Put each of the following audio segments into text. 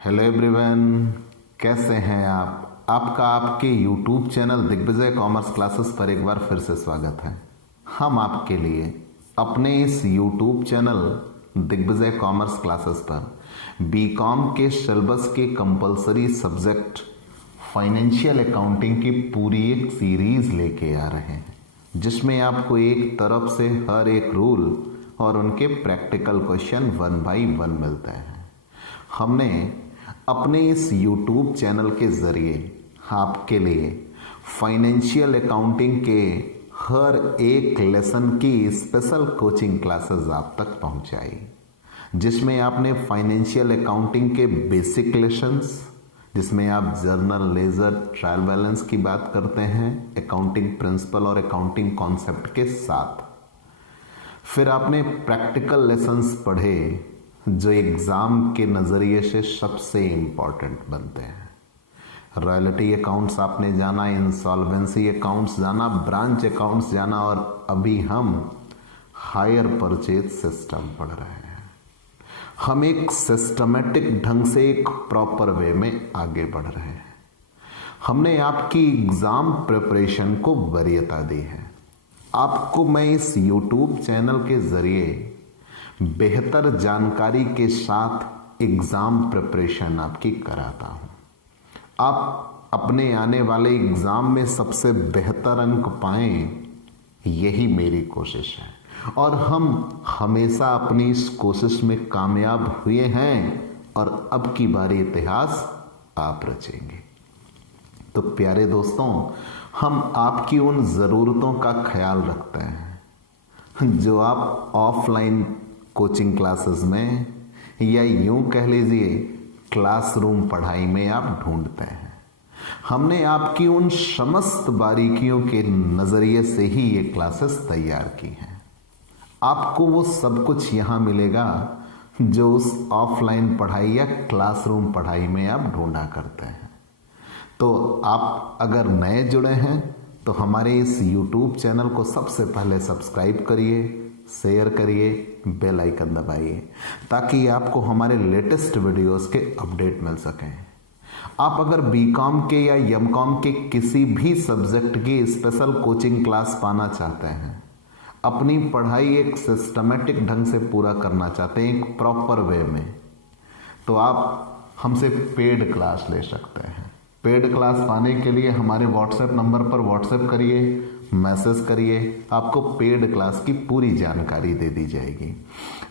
Hello everyone, कैसे हैं आप। आपका आपके YouTube channel Digvijay Commerce Classes पर एक बार फिर से स्वागत है। हम आपके लिए अपने इस YouTube channel Digvijay Commerce Classes पर बीकॉम के सिलेबस के कंपलसरी सब्जेक्ट फाइनेंशियल अकाउंटिंग की पूरी एक सीरीज लेके आ रहे हैं, जिसमें आपको एक तरफ से हर एक रूल और उनके प्रैक्टिकल क्वेश्चन 1 बाय 1 मिलते हैं। हमने अपने इस YouTube चैनल के ज़रिए आपके लिए फाइनेंशियल अकाउंटिंग के हर एक लेसन की स्पेशल कोचिंग क्लासेस आप तक पहुंचाई, जिसमें आपने फाइनेंशियल अकाउंटिंग के बेसिक लेसन्स, जिसमें आप जर्नल, लेजर, ट्रायल बैलेंस की बात करते हैं अकाउंटिंग प्रिंसिपल और अकाउंटिंग कॉन्सेप्ट के साथ। फिर आपने प्रैक्टिकल लेसन्स पढ़े जो एग्ज़ाम के नज़रिए से सबसे इम्पॉर्टेंट बनते हैं। रॉयल्टी अकाउंट्स आपने जाना, इंसॉल्वेंसी अकाउंट्स जाना, ब्रांच अकाउंट्स जाना, और अभी हम हायर परचेज सिस्टम पढ़ रहे हैं। हम एक सिस्टमेटिक ढंग से एक प्रॉपर वे में आगे बढ़ रहे हैं। हमने आपकी एग्ज़ाम प्रिपरेशन को वरीयता दी है। आपको मैं इस यूट्यूब चैनल के ज़रिए बेहतर जानकारी के साथ एग्ज़ाम प्रिपरेशन आपकी कराता हूँ। आप अपने आने वाले एग्ज़ाम में सबसे बेहतर अंक पाएं, यही मेरी कोशिश है, और हम हमेशा अपनी इस कोशिश में कामयाब हुए हैं, और अब की बारी इतिहास आप रचेंगे। तो प्यारे दोस्तों, हम आपकी उन ज़रूरतों का ख्याल रखते हैं जो आप ऑफलाइन कोचिंग क्लासेस में, या यूं कह लीजिए क्लासरूम पढ़ाई में आप ढूंढते हैं। हमने आपकी उन समस्त बारीकियों के नज़रिए से ही ये क्लासेस तैयार की हैं। आपको वो सब कुछ यहाँ मिलेगा जो उस ऑफलाइन पढ़ाई या क्लासरूम पढ़ाई में आप ढूंढा करते हैं। तो आप अगर नए जुड़े हैं तो हमारे इस YouTube चैनल को सबसे पहले सब्सक्राइब करिए, शेयर करिए, बेल आइकन दबाइए, ताकि आपको हमारे लेटेस्ट वीडियोस के अपडेट मिल सकें। आप अगर बीकॉम के या एमकॉम के किसी भी सब्जेक्ट की स्पेशल कोचिंग क्लास पाना चाहते हैं, अपनी पढ़ाई एक सिस्टमेटिक ढंग से पूरा करना चाहते हैं एक प्रॉपर वे में, तो आप हमसे पेड क्लास ले सकते हैं। पेड क्लास पाने के लिए हमारे व्हाट्सएप नंबर पर व्हाट्सएप करिए, मैसेज करिए, आपको पेड क्लास की पूरी जानकारी दे दी जाएगी,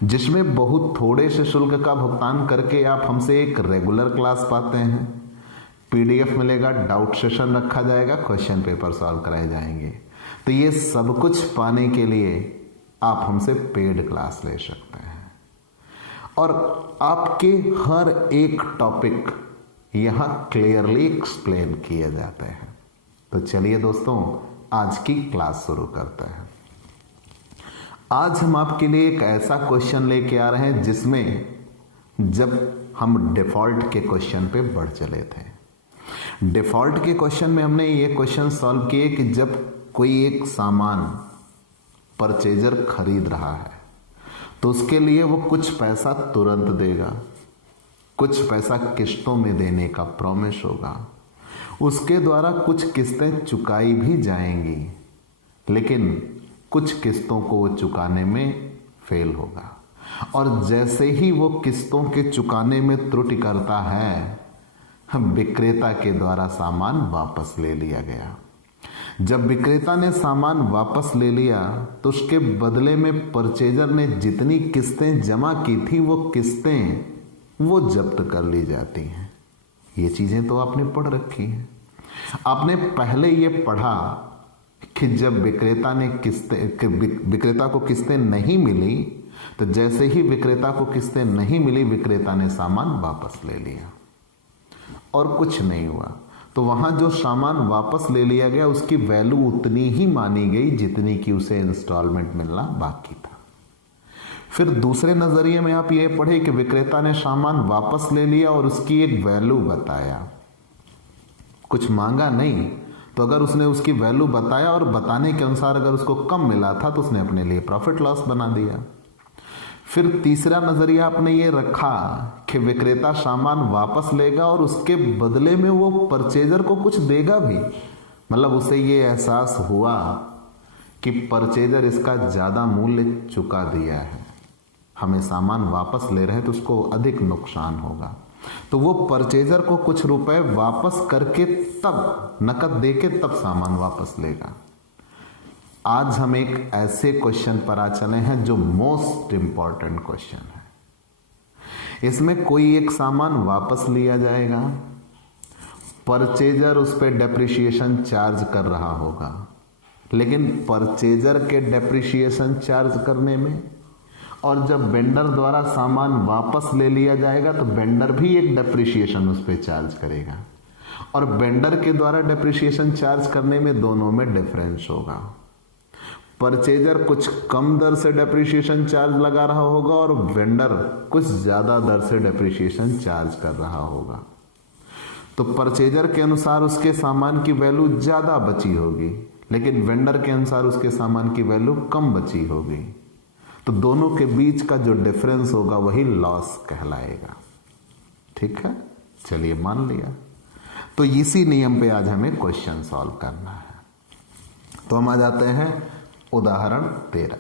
जिसमें बहुत थोड़े से शुल्क का भुगतान करके आप हमसे एक रेगुलर क्लास पाते हैं। पीडीएफ मिलेगा, डाउट सेशन रखा जाएगा, क्वेश्चन पेपर सॉल्व कराए जाएंगे। तो ये सब कुछ पाने के लिए आप हमसे पेड क्लास ले सकते हैं, और आपके हर एक टॉपिक यहाँ क्लियरली एक्सप्लेन किए जाते हैं। तो चलिए दोस्तों, आज की क्लास शुरू करते हैं। आज हम आपके लिए एक ऐसा क्वेश्चन लेके आ रहे हैं जिसमें जब हम डिफॉल्ट के क्वेश्चन पे बढ़ चले थे, डिफॉल्ट के क्वेश्चन में हमने ये क्वेश्चन सॉल्व किए कि जब कोई एक सामान परचेजर खरीद रहा है तो उसके लिए वो कुछ पैसा तुरंत देगा, कुछ पैसा किस्तों में देने का प्रॉमिस होगा, उसके द्वारा कुछ किस्तें चुकाई भी जाएंगी, लेकिन कुछ किस्तों को वो चुकाने में फेल होगा, और जैसे ही वो किस्तों के चुकाने में त्रुटि करता है, विक्रेता के द्वारा सामान वापस ले लिया गया। जब विक्रेता ने सामान वापस ले लिया तो उसके बदले में परचेजर ने जितनी किस्तें जमा की थी वो किस्तें वो जब्त कर ली जाती हैं। ये चीज़ें तो आपने पढ़ रखी हैं। आपने पहले ये पढ़ा कि जब विक्रेता को किस्तें नहीं मिली, तो जैसे ही विक्रेता को किस्तें नहीं मिली, विक्रेता ने सामान वापस ले लिया और कुछ नहीं हुआ। तो वहाँ जो सामान वापस ले लिया गया उसकी वैल्यू उतनी ही मानी गई जितनी कि उसे इंस्टॉलमेंट मिलना बाकी था। फिर दूसरे नज़रिए में आप ये पढ़े कि विक्रेता ने सामान वापस ले लिया और उसकी एक वैल्यू बताया, कुछ मांगा नहीं। तो अगर उसने उसकी वैल्यू बताया और बताने के अनुसार अगर उसको कम मिला था तो उसने अपने लिए प्रॉफिट लॉस बना दिया। फिर तीसरा नजरिया आपने ये रखा कि विक्रेता सामान वापस लेगा और उसके बदले में वो परचेजर को कुछ देगा भी, मतलब उसे ये एहसास हुआ कि परचेजर इसका ज्यादा मूल्य चुका दिया है, हमें सामान वापस ले रहे हैं तो उसको अधिक नुकसान होगा, तो वो परचेजर को कुछ रुपए वापस करके तब नकद देके तब सामान वापस लेगा। आज हम एक ऐसे क्वेश्चन पर आ चले हैं जो मोस्ट इंपॉर्टेंट क्वेश्चन है। इसमें कोई एक सामान वापस लिया जाएगा, परचेजर उस पर डेप्रिसिएशन चार्ज कर रहा होगा, लेकिन परचेजर के डेप्रिसिएशन चार्ज करने में और जब वेंडर द्वारा सामान वापस ले लिया जाएगा तो वेंडर भी एक डेप्रिसिएशन उस पर चार्ज करेगा, और वेंडर के द्वारा डेप्रिसिएशन चार्ज करने में दोनों में डिफरेंस होगा। परचेजर कुछ कम दर से डेप्रिसिएशन चार्ज लगा रहा होगा और वेंडर कुछ ज्यादा दर से डेप्रिसिएशन चार्ज कर रहा होगा, तो परचेजर के अनुसार उसके सामान की वैल्यू ज्यादा बची होगी, लेकिन वेंडर के अनुसार उसके सामान की वैल्यू कम बची होगी, तो दोनों के बीच का जो डिफरेंस होगा वही लॉस कहलाएगा। ठीक है, चलिए मान लिया। तो इसी नियम पे आज हमें क्वेश्चन सॉल्व करना है। तो हम आ जाते हैं उदाहरण 13।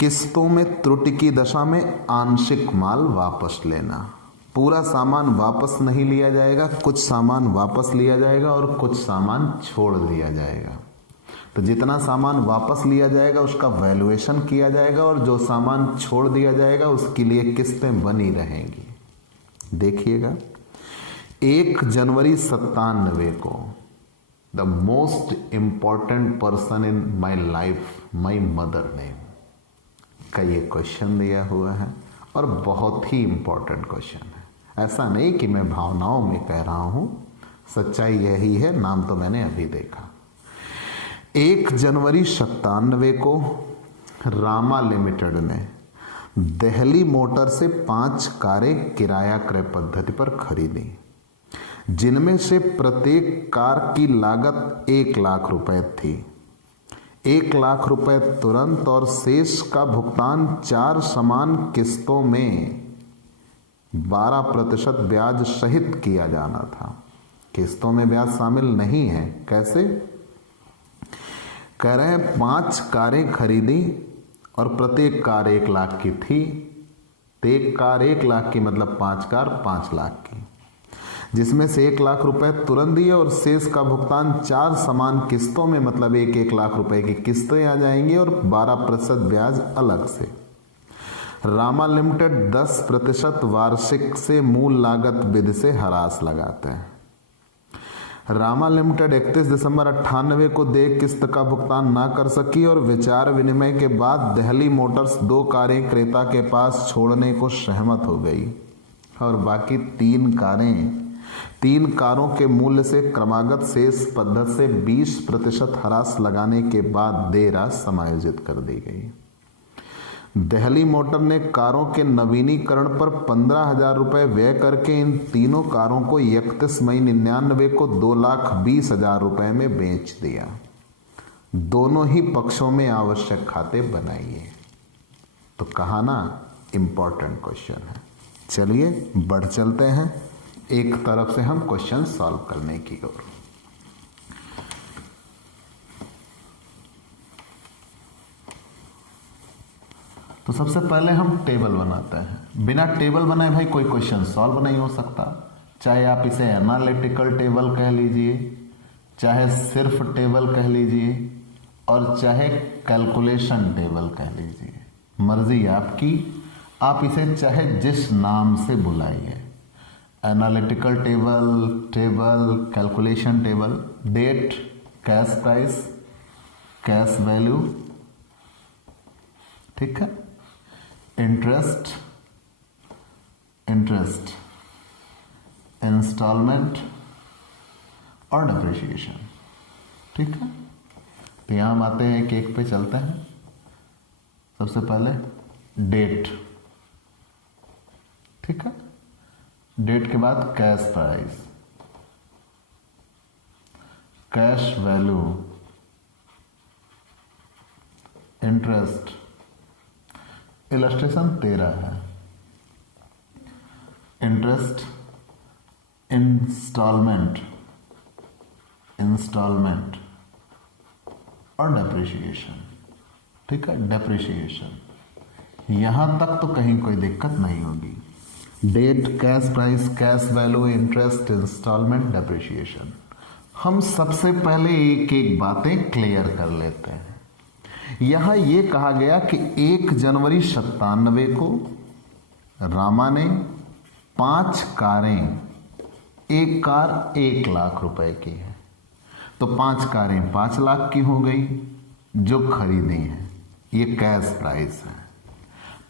किस्तों में त्रुटि की दशा में आंशिक माल वापस लेना। पूरा सामान वापस नहीं लिया जाएगा, कुछ सामान वापस लिया जाएगा और कुछ सामान छोड़ दिया जाएगा। तो जितना सामान वापस लिया जाएगा उसका वैल्यूएशन किया जाएगा और जो सामान छोड़ दिया जाएगा उसके लिए किस्तें बनी रहेंगी। देखिएगा, 1 जनवरी 97 को the most important person in my life, my mother name का ये क्वेश्चन दिया हुआ है और बहुत ही इंपॉर्टेंट क्वेश्चन है। ऐसा नहीं कि मैं भावनाओं में कह रहा हूं, सच्चाई यही है, नाम तो मैंने अभी देखा। 1 जनवरी 97 को रामा लिमिटेड ने दिल्ली मोटर से 5 कारें किराया क्रय पद्धति पर खरीदी, जिनमें से प्रत्येक कार की लागत 1 लाख रुपए थी। 1 लाख रुपए तुरंत और शेष का भुगतान 4 समान किस्तों में 12% ब्याज सहित किया जाना था। किस्तों में ब्याज शामिल नहीं है। कैसे? कह रहे हैं 5 कारें खरीदी और प्रत्येक कार 1 लाख की थी, तो एक कार 1 लाख की मतलब 5 कार 5 लाख की, जिसमें से 1 लाख रुपए तुरंत दिए और शेष का भुगतान 4 समान किस्तों में मतलब 1-1 लाख रुपए की किस्तें आ जाएंगी और 12% ब्याज अलग से। रामा लिमिटेड 10% वार्षिक से मूल लागत विधि से ह्रास लगाते हैं। रामा लिमिटेड 31 दिसंबर 98 को देय किस्त का भुगतान ना कर सकी और विचार विनिमय के बाद दिल्ली मोटर्स 2 कारें क्रेता के पास छोड़ने को सहमत हो गई और बाकी 3 कारों के मूल्य से क्रमागत शेष पद्धति से 20% ह्रास लगाने के बाद देय राशि समायोजित कर दी गई। दिल्ली मोटर ने कारों के नवीनीकरण पर 15,000 रुपए व्यय करके इन तीनों कारों को 31 मई 99 को 2,20,000 रुपए में बेच दिया। दोनों ही पक्षों में आवश्यक खाते बनाइए। तो कहा ना, इंपॉर्टेंट क्वेश्चन है। चलिए बढ़ चलते हैं एक तरफ से हम क्वेश्चन सॉल्व करने की ओर। तो सबसे पहले हम टेबल बनाते हैं। बिना टेबल बनाए भाई कोई क्वेश्चन सॉल्व नहीं हो सकता। चाहे आप इसे एनालिटिकल टेबल कह लीजिए, चाहे सिर्फ टेबल कह लीजिए और चाहे कैलकुलेशन टेबल कह लीजिए, मर्जी आपकी। आप इसे चाहे जिस नाम से बुलाइए, analytical table, calculation table, date, cash price, cash value, ठीक है, इंटरेस्ट, इंस्टॉलमेंट और डिप्रिसिएशन, ठीक है। तो यहां हम आते हैं एक पे चलते हैं। सबसे पहले डेट, ठीक है, डेट के बाद cash price, cash value, interest, illustration 13 है। इंटरेस्ट, इंस्टॉलमेंट और डेप्रिसिएशन। ठीक है, डेप्रिसिएशन यहां तक तो कहीं कोई दिक्कत नहीं होगी। Date, cash price, cash value, interest, instalment, depreciation. हम सबसे पहले एक एक बातें क्लियर कर लेते हैं। यहां यह कहा गया कि 1 जनवरी 97 को रामा ने 5 कारें, एक कार 1 लाख रुपए की है, तो 5 कारें 5 लाख की हो गई जो खरीदी है। ये कैश प्राइस है।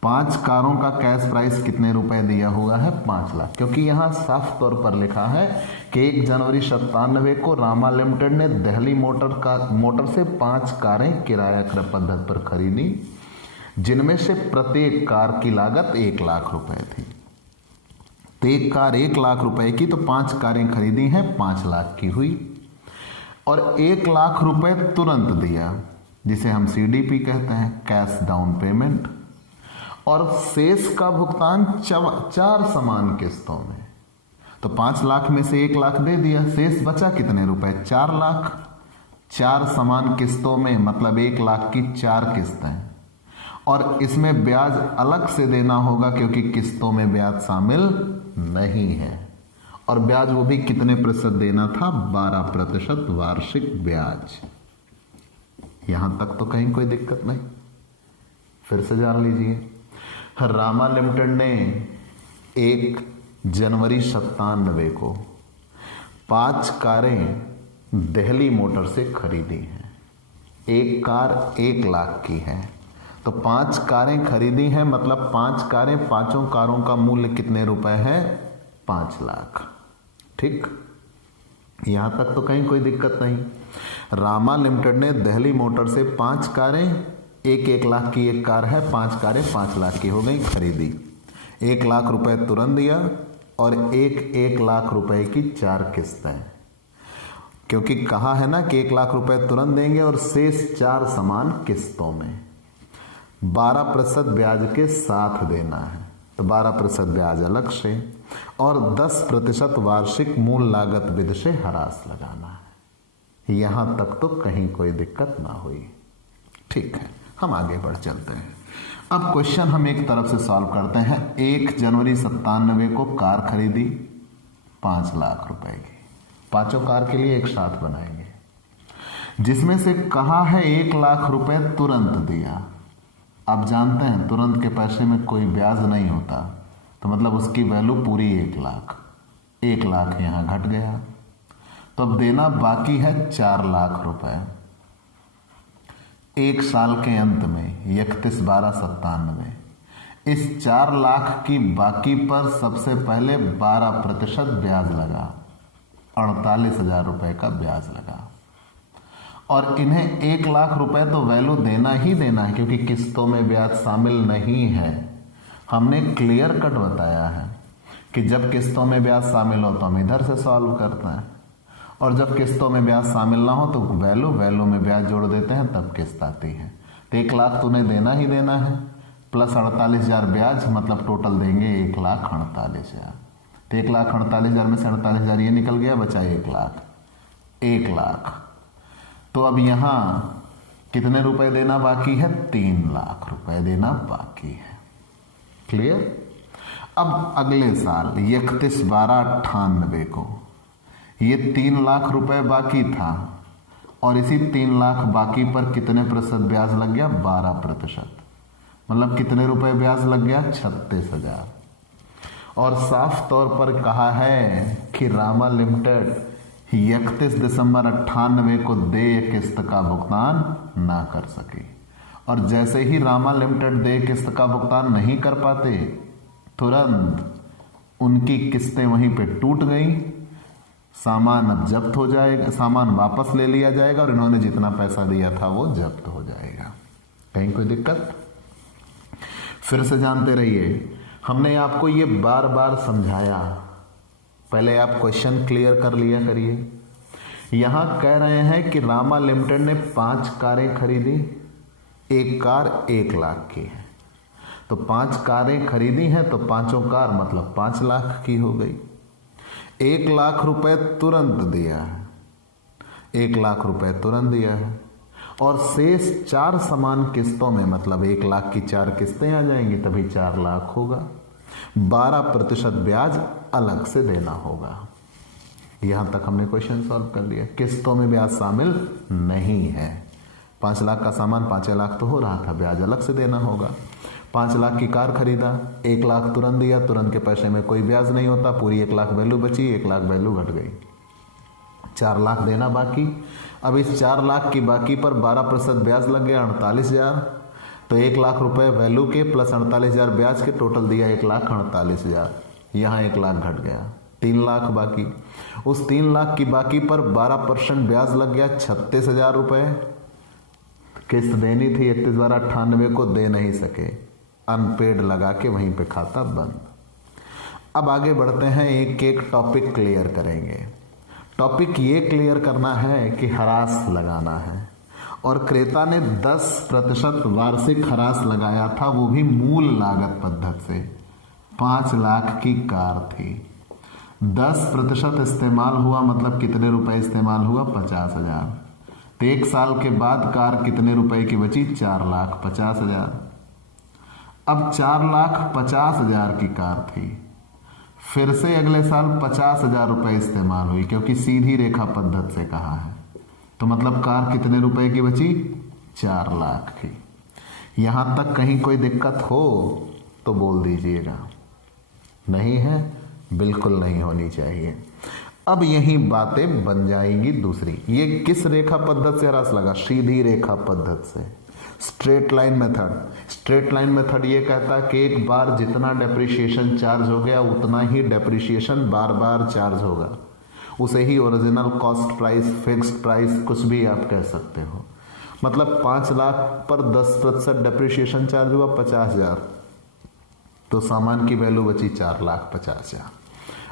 5 कारों का कैश प्राइस कितने रुपए दिया हुआ है? 5 लाख। क्योंकि यहां साफ तौर पर लिखा है कि 1 जनवरी 97 को रामा लिमिटेड ने दिल्ली मोटर से 5 कारें किराया क्रय पद्धति पर खरीदी, जिनमें से प्रत्येक कार की लागत 1 लाख रुपए थी। तो एक कार 1 लाख रुपए की, तो 5 कारें खरीदी हैं, 5 लाख की हुई। और 1 लाख रुपए तुरंत दिया, जिसे हम CDP कहते हैं, कैश डाउन पेमेंट। और शेष का भुगतान 4 समान किस्तों में। तो 5 लाख में से 1 लाख दे दिया, शेष बचा कितने रुपए? 4 लाख। 4 समान किस्तों में, मतलब 1 लाख की 4 किस्तें। और इसमें ब्याज अलग से देना होगा, क्योंकि किस्तों में ब्याज शामिल नहीं है। और ब्याज वो भी कितने प्रतिशत देना था? 12% वार्षिक ब्याज। यहां तक तो कहीं कोई दिक्कत नहीं। फिर से जान लीजिए, रामा लिमिटेड ने 1 जनवरी 97 को 5 कारें दिल्ली मोटर से खरीदी हैं। एक कार 1 लाख की है, तो 5 कारें खरीदी हैं, मतलब 5 कारें, 5 कारों का मूल्य कितने रुपए है? 5 लाख। ठीक, यहां तक तो कहीं कोई दिक्कत नहीं। रामा लिमिटेड ने दिल्ली मोटर से 5 कारें, 1 लाख की एक कार है, 5 कारें 5 लाख की हो गई, खरीदी। 1 लाख रुपए तुरंत दिया और 1 लाख रुपए की 4 किस्तें। क्योंकि कहा है ना कि 1 लाख रुपए तुरंत देंगे और शेष 4 समान किस्तों में 12% ब्याज के साथ देना है। तो 12% ब्याज अलग से और 10% वार्षिक मूल लागत विधि से ह्रास लगाना है। यहां तक तो कहीं कोई दिक्कत ना हुई। ठीक है, हम आगे बढ़ चलते हैं। अब क्वेश्चन हम एक तरफ से सॉल्व करते हैं। 1 जनवरी 97 को कार खरीदी 5 लाख रुपए की। 5 कार के लिए एक साथ बनाएंगे, जिसमें से कहा है 1 लाख रुपए तुरंत दिया। आप जानते हैं तुरंत के पैसे में कोई ब्याज नहीं होता, तो मतलब उसकी वैल्यू पूरी 1 लाख। 1 लाख यहां घट गया, तो अब देना बाकी है 4 लाख रुपए। 1 साल के अंत में 31/12/97 इस 4 लाख की बाकी पर सबसे पहले 12% ब्याज लगा, 48,000 रुपए का ब्याज लगा। और इन्हें 1 लाख रुपए तो वैल्यू देना ही देना है, क्योंकि किस्तों में ब्याज शामिल नहीं है। हमने क्लियर कट बताया है कि जब किस्तों में ब्याज शामिल हो तो हम इधर से सॉल्व करते हैं, और जब किस्तों में ब्याज शामिल ना हो तो वैल्यू में ब्याज जोड़ देते हैं, तब किस्त आती है। तो 1 लाख तो उन्हें देना ही देना है, प्लस 48,000 ब्याज, मतलब टोटल देंगे 1,48,000। तो 1,48,000 में से 48,000 ये निकल गया, बचा 1 लाख। 1 लाख। तो अब यहां कितने रुपए देना बाकी है? 3 लाख रुपए देना बाकी है। क्लियर? अब अगले साल 31/12/98 को ये 3 लाख रुपए बाकी था, और इसी 3 लाख बाकी पर कितने प्रतिशत ब्याज लग गया? 12%। मतलब कितने रुपए ब्याज लग गया? 36,000। और साफ तौर पर कहा है कि रामा लिमिटेड 31 दिसंबर 98 को देय किस्त का भुगतान ना कर सकी। और जैसे ही रामा लिमिटेड देय किस्त का भुगतान नहीं कर पाते, तुरंत उनकी किस्तें वहीं पे टूट गई। सामान अब जब्त हो जाएगा, सामान वापस ले लिया जाएगा, और इन्होंने जितना पैसा दिया था वो जब्त हो जाएगा। कहीं कोई दिक्कत? फिर से जानते रहिए, हमने आपको ये बार बार समझाया। पहले आप क्वेश्चन क्लियर कर लिया करिए। यहां कह रहे हैं कि रामा लिमिटेड ने 5 कारें खरीदी, एक कार 1 लाख की है, तो 5 कारें खरीदी हैं तो पांचों कार मतलब 5 लाख की हो गई। 1 लाख रुपए तुरंत दिया है, 1 लाख रुपए तुरंत दिया है, और शेष 4 समान किस्तों में मतलब 1 लाख की 4 किस्तें आ जाएंगी, तभी 4 लाख होगा। 12% ब्याज अलग से देना होगा। यहां तक हमने क्वेश्चन सॉल्व कर लिया। किस्तों में ब्याज शामिल नहीं है। 5 लाख का सामान 5 लाख तो हो रहा था, ब्याज अलग से देना होगा। 5 लाख की कार खरीदा, 1 लाख तुरंत दिया, तुरंत के पैसे में कोई ब्याज नहीं होता, पूरी 1 लाख वैल्यू बची, 1 लाख वैल्यू घट गई, 4 लाख देना बाकी। अब इस 4 लाख की बाकी पर 12% ब्याज लग गया 48,000, तो 1 लाख रुपए वैल्यू के प्लस 48,000 ब्याज के टोटल दिया 1,48,000। यहाँ 1 लाख घट गया, 3 लाख बाकी। उस 3 लाख की बाकी पर 12% ब्याज लग गया 36,000 रुपए। किस्त देनी थी 31/12/98 को, दे नहीं सके, अनपेड लगा के वहीं पे खाता बंद। अब आगे बढ़ते हैं, एक एक टॉपिक क्लियर करेंगे। टॉपिक ये क्लियर करना है कि हरास लगाना है, और क्रेता ने 10% वार्षिक हरास लगाया था, वो भी मूल लागत पद्धति से। 5 लाख की कार थी, 10% इस्तेमाल हुआ मतलब कितने रुपए इस्तेमाल हुआ? 50,000। तो 1 साल के बाद कार कितने रुपए की बची? 4,50,000। अब 4,50,000 की कार थी, फिर से अगले साल 50,000 रुपए इस्तेमाल हुई, क्योंकि सीधी रेखा पद्धति से कहा है, तो मतलब कार कितने रुपए की बची? 4 लाख की। यहां तक कहीं कोई दिक्कत हो तो बोल दीजिएगा। नहीं है? बिल्कुल नहीं होनी चाहिए। अब यही बातें बन जाएंगी दूसरी। ये किस रेखा पद्धति से हरास लगा? सीधी रेखा पद्धति से, straight line method. Straight line method ये कहता है कि एक बार जितना डेप्रिसिएशन चार्ज हो गया उतना ही डेप्रिसिएशन बार बार चार्ज होगा। उसे ही original cost price, fixed price, कुछ भी आप कह सकते हो। मतलब 5 लाख पर 10% डेप्रिसिएशन चार्ज हुआ 50,000, तो सामान की वैल्यू बची 4,50,000।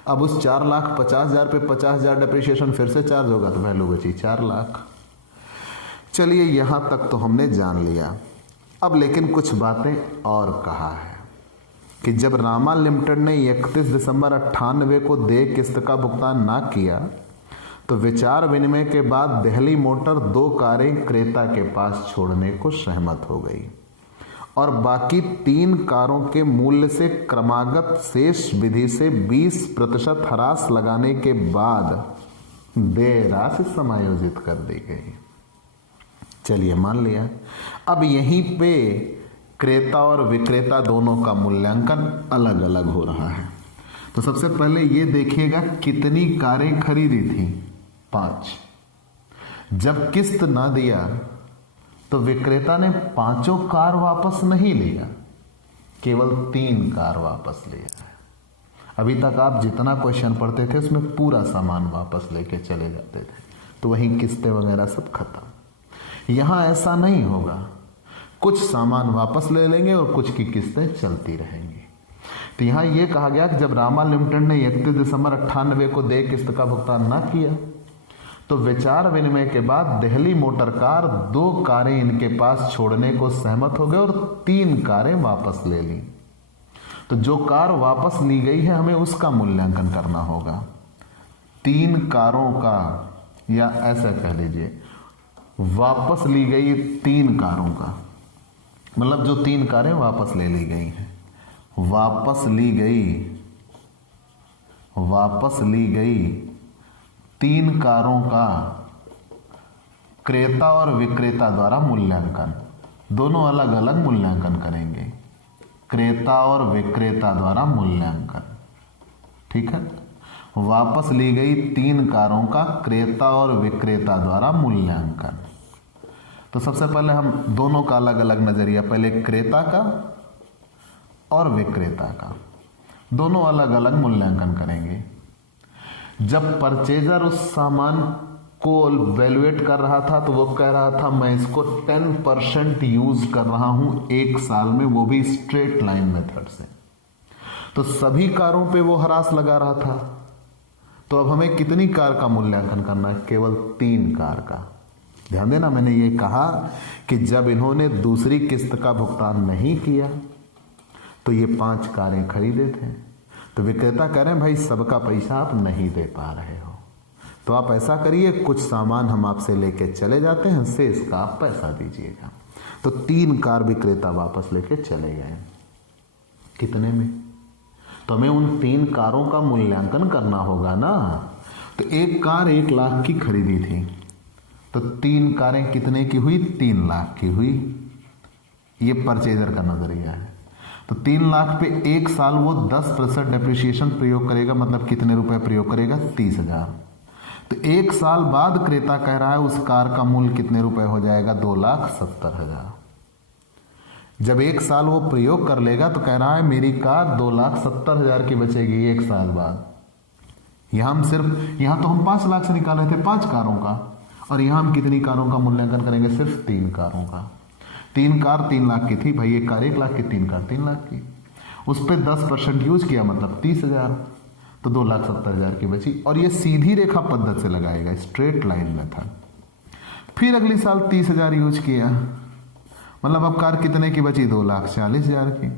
अब उस 4,50,000 पे 50,000 डेप्रिसिएशन फिर से चार्ज होगा, तो वैल्यू बची 4 लाख। चलिए यहां तक तो हमने जान लिया। अब लेकिन कुछ बातें और कहा है कि जब रामा लिमिटेड ने 31 दिसंबर 98 को देय किस्त का भुगतान ना किया, तो विचार विनिमय के बाद दिल्ली मोटर 2 कारें क्रेता के पास छोड़ने को सहमत हो गई, और बाकी 3 कारों के मूल्य से क्रमागत शेष विधि से 20% हरास लगाने के बाद देय राशि समायोजित कर दी गई। चलिए मान लिया। अब यहीं पे क्रेता और विक्रेता दोनों का मूल्यांकन अलग अलग हो रहा है। तो सबसे पहले ये देखिएगा कितनी कारें खरीदी थी? 5। जब किस्त ना दिया तो विक्रेता ने 5 कार वापस नहीं लिया, केवल 3 कार वापस लिया है। अभी तक आप जितना क्वेश्चन पढ़ते थे उसमें पूरा सामान वापस लेके चले जाते थे, तो वही किस्तें वगैरह सब खत्म। यहां ऐसा नहीं होगा, कुछ सामान वापस ले लेंगे और कुछ की किस्तें चलती रहेंगी। तो यहां यह कहा गया कि जब रामा लिमिटेड ने 31 दिसंबर 98 को देय किस्त का भुगतान ना किया, तो विचार विनिमय के बाद दिल्ली मोटर कार 2 कारें इनके पास छोड़ने को सहमत हो गए और 3 कारें वापस ले ली। तो जो कार वापस ली गई है हमें उसका मूल्यांकन करना होगा। 3 कारों का, या ऐसा कह लीजिए वापस ली गई 3 कारों का, मतलब जो 3 कारें वापस ले ली गई हैं, वापस ली गई 3 कारों का क्रेता और विक्रेता द्वारा मूल्यांकन। दोनों अलग अलग मूल्यांकन करेंगे, क्रेता और विक्रेता द्वारा मूल्यांकन। ठीक है, वापस ली गई 3 कारों का क्रेता और विक्रेता द्वारा मूल्यांकन। तो सबसे पहले हम दोनों का अलग अलग नजरिया, पहले क्रेता का और विक्रेता का, दोनों अलग अलग मूल्यांकन करेंगे। जब परचेजर उस सामान को वैल्यूएट कर रहा था तो वो कह रहा था मैं इसको 10% यूज कर रहा हूं 1 साल में, वो भी स्ट्रेट लाइन मेथड से। तो सभी कारों पे वो हरास लगा रहा था। तो अब हमें कितनी कार का मूल्यांकन करना है? केवल 3 कार का। ध्यान देना, मैंने ये कहा कि जब इन्होंने दूसरी किस्त का भुगतान नहीं किया तो ये 5 कारें खरीदे थे। तो विक्रेता कह रहे हैं भाई सबका पैसा आप नहीं दे पा रहे हो, तो आप ऐसा करिए कुछ सामान हम आपसे लेके चले जाते हैं, शेष का आप पैसा दीजिएगा। तो 3 कार विक्रेता वापस लेके चले गए। कितने में? तो हमें उन 3 कारों का मूल्यांकन करना होगा ना। तो एक कार 1 लाख की खरीदी थी, तो 3 कारें कितने की हुई? 3 लाख की हुई। ये परचेजर का नजरिया है। तो 3 लाख पे 1 साल वो 10% डेप्रिसिएशन प्रयोग करेगा, मतलब कितने रुपए प्रयोग करेगा? 30,000। तो 1 साल बाद क्रेता कह रहा है उस कार का मूल्य कितने रुपए हो जाएगा? 2,70,000। जब 1 साल वो प्रयोग कर लेगा तो कह रहा है मेरी कार 2,70,000 की बचेगी 1 साल बाद। यहां तो हम 5 लाख से निकाल रहे थे 5 कारों का, और यहां हम कितनी कारों का मूल्यांकन करेंगे? सिर्फ 3 कारों का। 3 कार 3 लाख की थी भाई, एक कार 1 लाख की, 3 कार 3 लाख की। उस पर 10% यूज किया, मतलब 30,000, तो 2,70,000 की बची। और ये सीधी रेखा पद्धति से लगाएगा, स्ट्रेट लाइन मेथड। फिर अगली साल 30,000 यूज किया, मतलब अब कार कितने की बची? 2,40,000 की।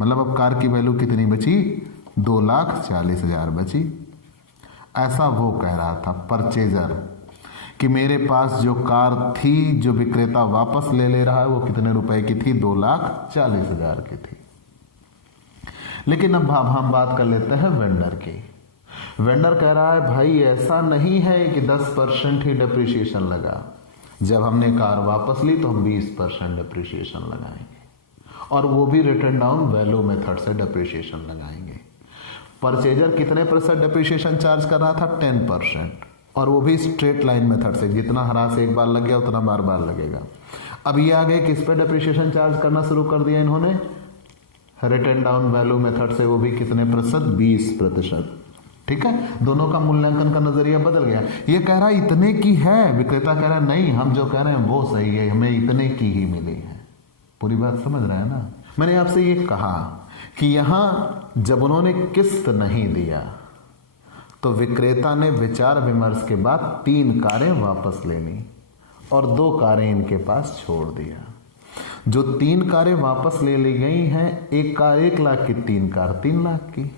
मतलब अब कार की वैल्यू कितनी बची? 2,40,000 बची। ऐसा वो कह रहा था परचेजर कि मेरे पास जो कार थी जो विक्रेता वापस ले रहा है वो कितने रुपए की थी? 2,40,000 की थी। लेकिन अब हम बात कर लेते हैं वेंडर की। वेंडर कह रहा है भाई ऐसा नहीं है कि 10% ही डेप्रिसिएशन लगा, जब हमने कार वापस ली तो हम 20% डेप्रिसिएशन लगाएंगे, और वो भी रिटर्न डाउन वैल्यू मेथड से डेप्रिसिएशन लगाएंगे। परचेजर कितने % डेप्रिसिएशन चार्ज कर रहा था? 10%, और वो भी स्ट्रेट लाइन मेथड से, जितना ह्रास एक बार लग गया उतना बार बार लगेगा। अब ये आ गए किस पे डेप्रिसिएशन चार्ज करना शुरू कर दिया इन्होंने? रिटर्न डाउन वैल्यू मेथड से, वो भी कितने %? 20%। ठीक है, दोनों का मूल्यांकन का नजरिया बदल गया। ये कह रहा है इतने की है, विक्रेता कह रहा है नहीं, हम जो कह रहे हैं वो सही है, हमें इतने की ही मिली है। पूरी बात समझ रहे हैं ना? मैंने आपसे ये कहा कि यहां जब उन्होंने किस्त नहीं दिया तो विक्रेता ने विचार विमर्श के बाद 3 कारें वापस ले ली और 2 कारें इनके पास छोड़ दिया। जो 3 कारें वापस ले ली गई हैं, एक कार 1 लाख की, 3 कार 3 लाख की।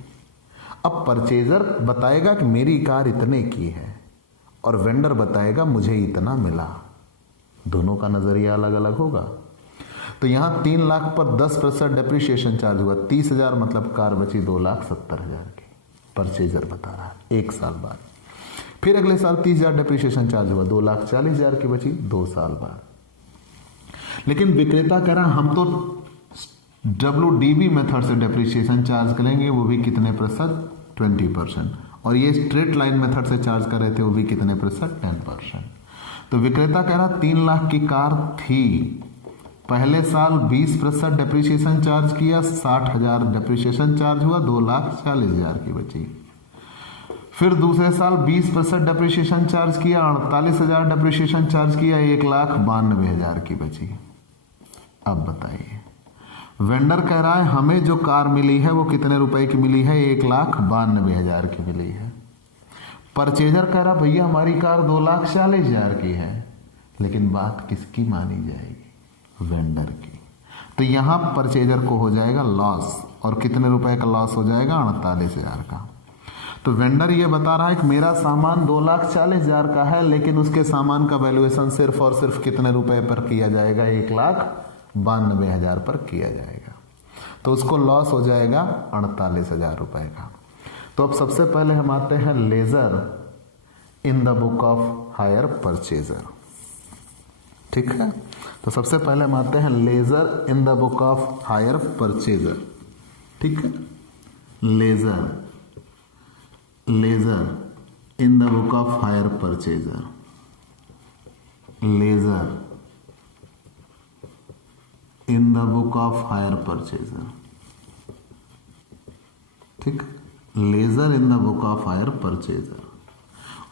अब परचेजर बताएगा कि मेरी कार इतने की है, और वेंडर बताएगा मुझे इतना मिला। दोनों का नजरिया अलग अलग होगा। तो यहां 3 लाख पर 10% डेप्रिसिएशन चार्ज हुआ, 30,000, मतलब कार बची 2,70,000 की। परचेजर बता रहा है 1 साल बाद। फिर अगले साल 30,000 डेप्रिसिएशन चार्ज हुआ, 2,40,000 की बची 2 साल बाद। लेकिन विक्रेता कह रहा हम तो WDV मेथड से डेप्रिसिएशन चार्ज करेंगे, वो भी कितने %? 20%। और ये स्ट्रेट लाइन मेथड से चार्ज कर रहे थे, वो भी कितने %? 10%। तो विक्रेता कह रहा 3 लाख की कार थी, पहले साल 20% डेप्रिसिएशन चार्ज किया, 60,000 डेप्रिसिएशन चार्ज हुआ, 2,40,000 की बची। फिर दूसरे साल 20% डेप्रिसिएशन चार्ज किया, 48,000 डेप्रिसिएशन चार्ज किया, 1,92,000 की बची। अब बताइए, वेंडर कह रहा है हमें जो कार मिली है वो कितने रुपए की मिली है? 1,92,000 की मिली है। परचेजर कह रहा भैया हमारी कार 2,40,000 की है। लेकिन बात किसकी मानी जाएगी? वेंडर की। तो यहां परचेजर को हो जाएगा लॉस, और कितने रुपए का लॉस हो जाएगा? 48,000 का। तो वेंडर ये बता रहा है कि मेरा सामान 2,40,000 का है, लेकिन उसके सामान का वैल्यूएशन सिर्फ और सिर्फ कितने रुपए पर किया जाएगा? 1,92,000 पर किया जाएगा। तो उसको लॉस हो जाएगा 48,000 रुपए का। तो अब सबसे पहले हम आते हैं ledger in the book of hire purchaser. ठीक है, तो सबसे पहले हम आते हैं ledger in the book of hire purchaser. ठीक है, ledger in the book of hire purchaser, ledger in the book of hire purchaser. ठीक, ledger in the book of hire purchaser.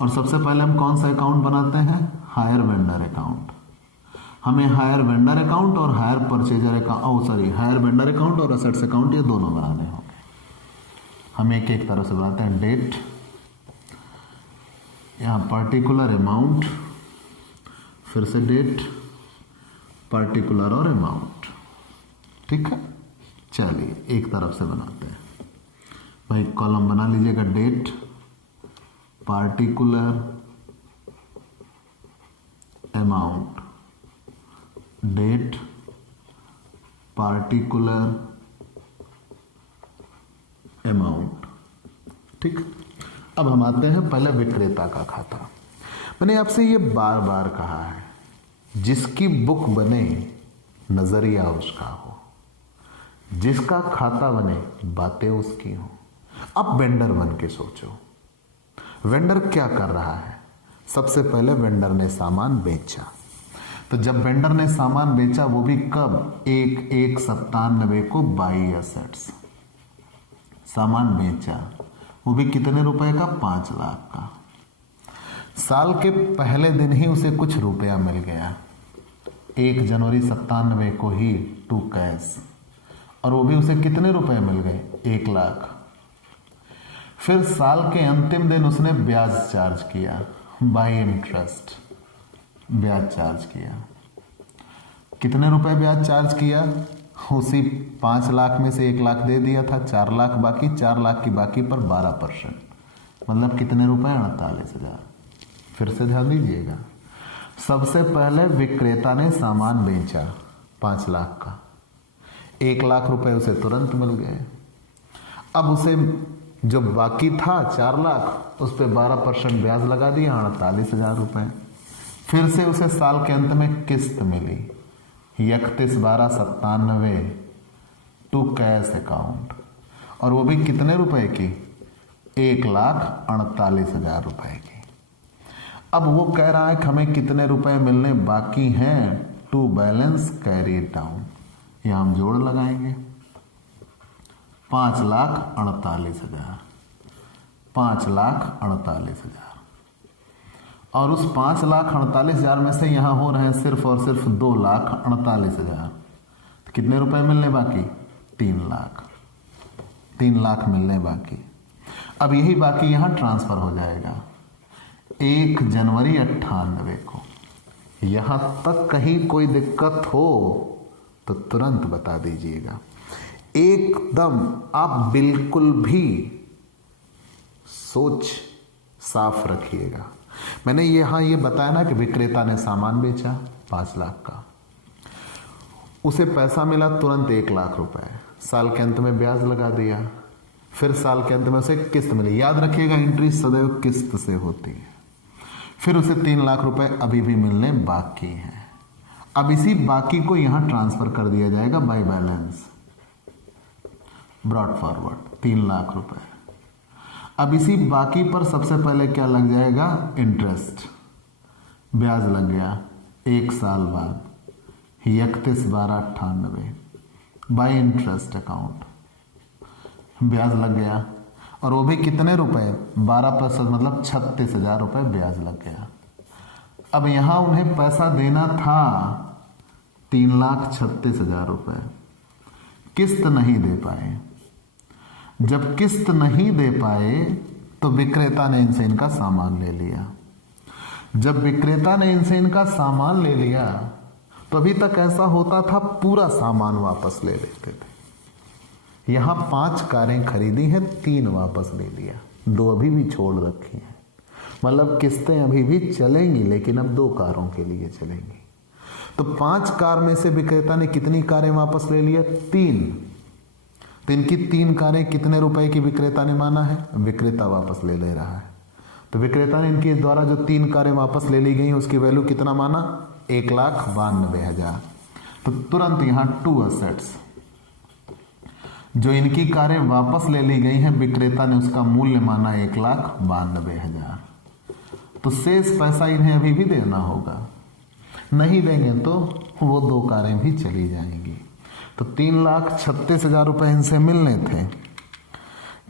और सबसे पहले हम कौन सा अकाउंट बनाते हैं? Hire vendor account. हमें हायर वेंडर अकाउंट और hire purchaser account, higher vendor account और असेट्स अकाउंट, ये दोनों बनाने होंगे। हम एक एक तरह से बनाते हैं। डेट, यहां पर्टिकुलर अमाउंट, फिर से डेट, पर्टिकुलर और अमाउंट। ठीक है, चलिए एक तरफ से बनाते हैं भाई। कॉलम बना लीजिएगा, date, particular amount, date, particular amount. ठीक, अब हम आते हैं पहले विक्रेता का खाता। मैंने आपसे ये बार बार कहा है, जिसकी बुक बने नजरिया उसका हो, जिसका खाता बने बातें उसकी हो। अब वेंडर बन के सोचो, वेंडर क्या कर रहा है। सबसे पहले वेंडर ने सामान बेचा। तो जब वेंडर ने सामान बेचा, वो भी कब, 1/1/97 को बाई एसेट्स सामान बेचा, वो भी कितने रुपए का, 5 लाख का। साल के पहले दिन ही उसे कुछ रुपया मिल गया, 1 जनवरी 97 को ही टू कैश, और वो भी उसे कितने रुपए मिल गए, 1 लाख। फिर साल के अंतिम दिन उसने ब्याज चार्ज किया, बाई इंटरेस्ट ब्याज चार्ज किया। कितने रुपए ब्याज चार्ज किया, उसी 5 लाख में से 1 लाख दे दिया था, 4 लाख बाकी, 4 लाख की बाकी पर 12%, मतलब कितने रुपए, 48,000। फिर से ध्यान दीजिएगा, सबसे पहले विक्रेता ने सामान बेचा 5 लाख का, 1 लाख रुपए उसे तुरंत मिल गए। अब उसे जो बाकी था 4 लाख, उस पर 12% ब्याज लगा दिया, 48,000 रुपए। फिर से उसे साल के अंत में किस्त मिली, 31/12/97 टू कैश अकाउंट, और वो भी कितने रुपए की, 1,48,000 रुपए की। अब वो कह रहा है कि हमें कितने रुपए मिलने बाकी हैं, टू बैलेंस कैरी डाउन। यहां हम जोड़ लगाएंगे, 5,48,000, 5,48,000, और उस 5,48,000 में से यहां हो रहे हैं सिर्फ और सिर्फ 2,48,000। तो कितने रुपए मिलने बाकी, 3 लाख, 3 लाख मिलने बाकी। अब यही बाकी यहां ट्रांसफर हो जाएगा 1 जनवरी 98 को। यहां तक कहीं कोई दिक्कत हो तो तुरंत बता दीजिएगा, एकदम आप बिल्कुल भी सोच साफ रखिएगा। मैंने यहां ये बताया ना कि विक्रेता ने सामान बेचा 5 लाख का, उसे पैसा मिला तुरंत 1 लाख रुपए, साल के अंत में ब्याज लगा दिया, फिर साल के अंत में उसे किस्त मिली। याद रखिएगा, एंट्री सदैव किस्त से होती है। फिर उसे 3 लाख रुपए अभी भी मिलने बाकी हैं। अब इसी बाकी को यहां ट्रांसफर कर दिया जाएगा by balance, brought forward 3 lakh रुपए। अब इसी बाकी पर सबसे पहले क्या लग जाएगा, इंटरेस्ट, ब्याज लग गया 1 साल बाद, 31/12/98 बाय इंटरेस्ट अकाउंट, ब्याज लग गया, और वो भी कितने रुपए, 12% मतलब 36,000 रुपए ब्याज लग गया। अब यहां उन्हें पैसा देना था 3,36,000 रुपए, किस्त नहीं दे पाए। जब किस्त नहीं दे पाए तो विक्रेता ने इनसे इनका सामान ले लिया। जब विक्रेता ने इनसे इनका सामान ले लिया तो अभी तक ऐसा होता था पूरा सामान वापस ले लेते थे। यहां 5 कारें खरीदी हैं, 3 वापस ले लिया, 2 अभी भी छोड़ रखी हैं, मतलब किस्तें अभी भी चलेंगी लेकिन अब 2 कारों के लिए चलेंगी। तो 5 कार में से विक्रेता ने कितनी कारें वापस ले लिया, 3। तो इनकी 3 कारें कितने रुपए की विक्रेता ने माना है, विक्रेता वापस ले ले रहा है। तो विक्रेता ने इनके द्वारा जो 3 कारें वापस ले ली गई उसकी वैल्यू कितना माना, 1,92,000। तो तुरंत यहां टू असेट्स, जो इनकी कारें वापस ले ली गई हैं विक्रेता ने उसका मूल्य माना 1,92,000। तो शेष पैसा इन्हें अभी भी देना होगा, नहीं देंगे तो वो 2 कारें भी चली जाएंगी। तो 3,36,000 रुपए इनसे मिलने थे,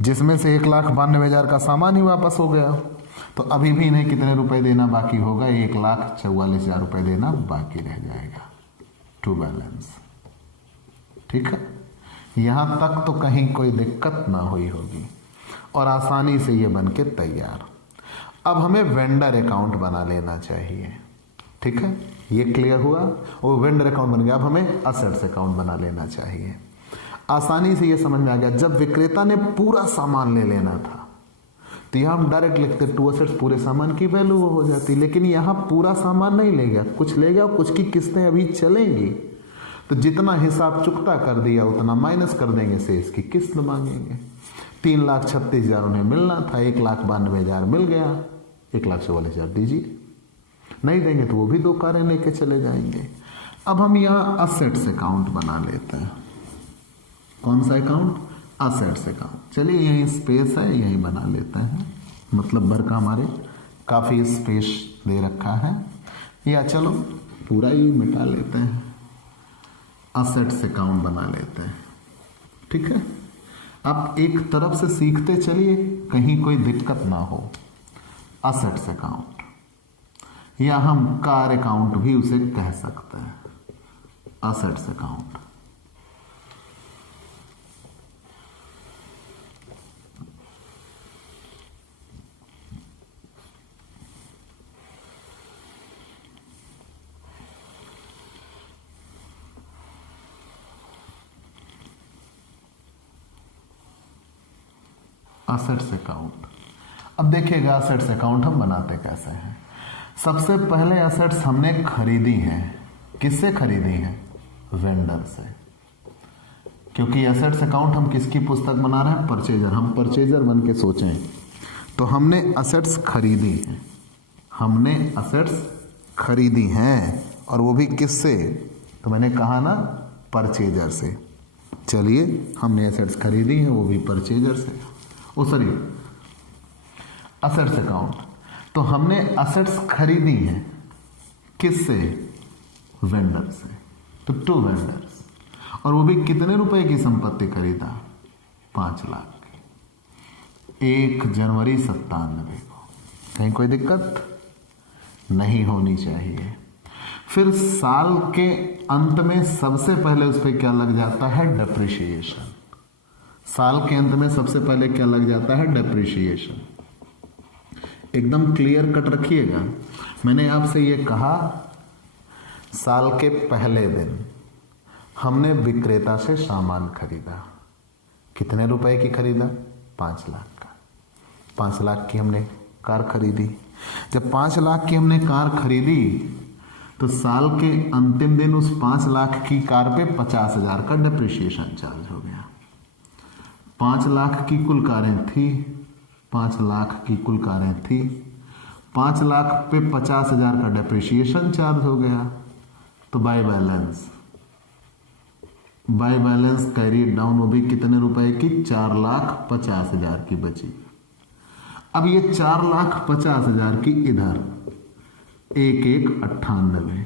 जिसमें से 1,92,000 का सामान ही वापस हो गया। तो अभी भी इन्हें कितने रुपए देना बाकी होगा, 1,44,000 रुपए देना बाकी रह जाएगा टू बैलेंस। ठीक है, यहां तक तो कहीं कोई दिक्कत ना हुई होगी और आसानी से ये बन के तैयार। अब हमें वेंडर अकाउंट बना लेना चाहिए। ठीक है, ये क्लियर हुआ, वो वेंडर अकाउंट बन गया। अब हमें असेट्स अकाउंट बना लेना चाहिए। आसानी से ये समझ में आ गया। जब विक्रेता ने पूरा सामान ले लेना था तो यहाँ हम डायरेक्ट लिखते टू असेट्स, पूरे सामान की वैल्यू वो हो जाती, लेकिन यहाँ पूरा सामान नहीं ले गया, कुछ ले गया, कुछ की किस्तें अभी चलेंगी, तो जितना हिसाब चुकता कर दिया उतना माइनस कर देंगे से इसकी किस्त मांगेंगे। 3,36,000 उन्हें मिलना था, 1,92,000 मिल गया, 1,44,000 दीजिए। नहीं देंगे तो वो भी 2 कारें लेके चले जाएंगे। अब हम यहाँ असेट्स अकाउंट बना लेते हैं। कौन सा अकाउंट? Assets account. चलिए यहीं स्पेस है, यहीं बना लेते हैं, मतलब भर का हमारे काफ़ी स्पेस दे रखा है, या चलो पूरा ही मिटा लेते हैं, असेट्स अकाउंट बना लेते हैं। ठीक है, आप एक तरफ से सीखते चलिए, कहीं कोई दिक्कत ना हो। असेट्स अकाउंट, या हम कार अकाउंट भी उसे कह सकते हैं, असेट्स अकाउंट। Assets account. अब देखिएगा असेट्स अकाउंट हम बनाते कैसे हैं। सबसे पहले असेट्स हमने खरीदी हैं। किससे खरीदी हैं? वेंडर से, क्योंकि असेट्स अकाउंट हम किसकी पुस्तक बना रहे हैं? परचेजर। हम परचेजर बन के सोचें तो हमने असेट्स खरीदी हैं, हमने असेट्स खरीदी हैं, और वो भी किससे? तो मैंने कहा ना, परचेजर से। चलिए हमने असेट्स खरीदी हैं, वो भी परचेजर से। Sorry, assets account. तो हमने असेट्स खरीदी हैं किससे? वेंडर से। तो 2 वेंडर्स, और वो भी कितने रुपए की संपत्ति खरीदा? 5 लाख की, 1 जनवरी 97 को। कहीं कोई दिक्कत नहीं होनी चाहिए। फिर साल के अंत में सबसे पहले उस पर क्या लग जाता है? डेप्रिसिएशन। साल के अंत में सबसे पहले क्या लग जाता है? डेप्रिसिएशन। एकदम क्लियर कट रखिएगा। मैंने आपसे ये कहा, साल के पहले दिन हमने विक्रेता से सामान खरीदा। कितने रुपए की खरीदा? 5 लाख का। 5 लाख की हमने कार खरीदी। जब 5 लाख की हमने कार खरीदी तो साल के अंतिम दिन उस 5 लाख की कार पे 50,000 का डेप्रिसिएशन चार्ज हो गया। 5 लाख की कुल कारें थी, 5 लाख की कुल कारें थी, 5 लाख पे 50,000 का डेप्रिसिएशन चार्ज हो गया। तो बाय बैलेंस कैरी डाउन, वो भी कितने रुपए की? 4,50,000 की बची। अब ये 4,50,000 की इधर 1,98